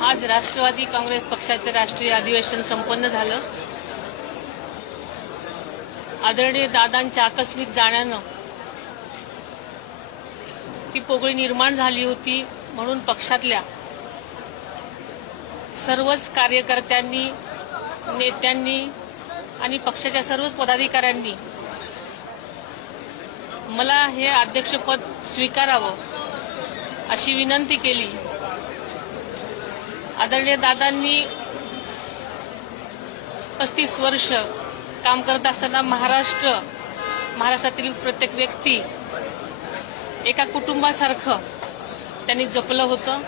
आज राष्ट्रवादी काँग्रेस पक्षाचे राष्ट्रीय अधिवेशन संपन्न झालं। आदरणीय दादांच्या आकस्मिक जाण्यानं ती पोकळी निर्माण झाली होती, म्हणून पक्षातल्या सर्वच कार्यकर्त्यांनी, नेत्यांनी आणि पक्षाच्या सर्वच पदाधिकाऱ्यांनी मला हे अध्यक्षपद स्वीकारावं अशी विनंती केली। आदरणीय दादांनी 35 वर्ष काम करत असताना महाराष्ट्रातील प्रत्येक व्यक्ती एका कुटुंबासारखं त्यांनी जपलं होतं।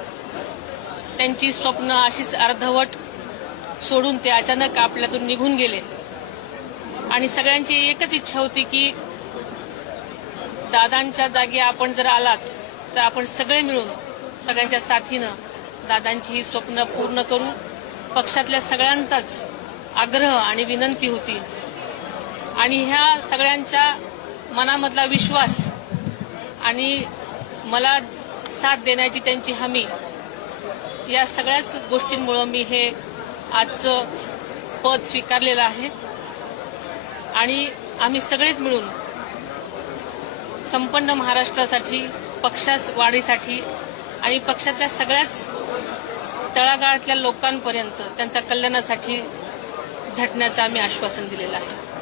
त्यांची स्वप्न अशीच अर्धवट सोडून ते अचानक आपल्यातून निघून गेले आणि सगळ्यांची एकच इच्छा होती की दादांच्या जागी आपण जर आलात तर आपण सगळे मिळून सगळ्यांच्या साथीनं दादांची ही स्वप्न पूर्ण करू। पक्षातल्या सगळ्यांचाच आग्रह आणि विनंती होती आणि ह्या सगळ्यांच्या मनामधला विश्वास आणि मला साथ देण्याची त्यांची हमी, या सगळ्याच गोष्टींमुळे मी हे आजचं पद स्वीकारलेलं आहे आणि आम्ही सगळेच मिळून संपूर्ण महाराष्ट्रासाठी, पक्षास वाढीसाठी आणि पक्षातल्या सगळ्याच तळागाळातल्या लोकांपर्यंत त्यांच्या कल्याणासाठी झटण्याचं आम्ही आश्वासन दिलेलं आहे।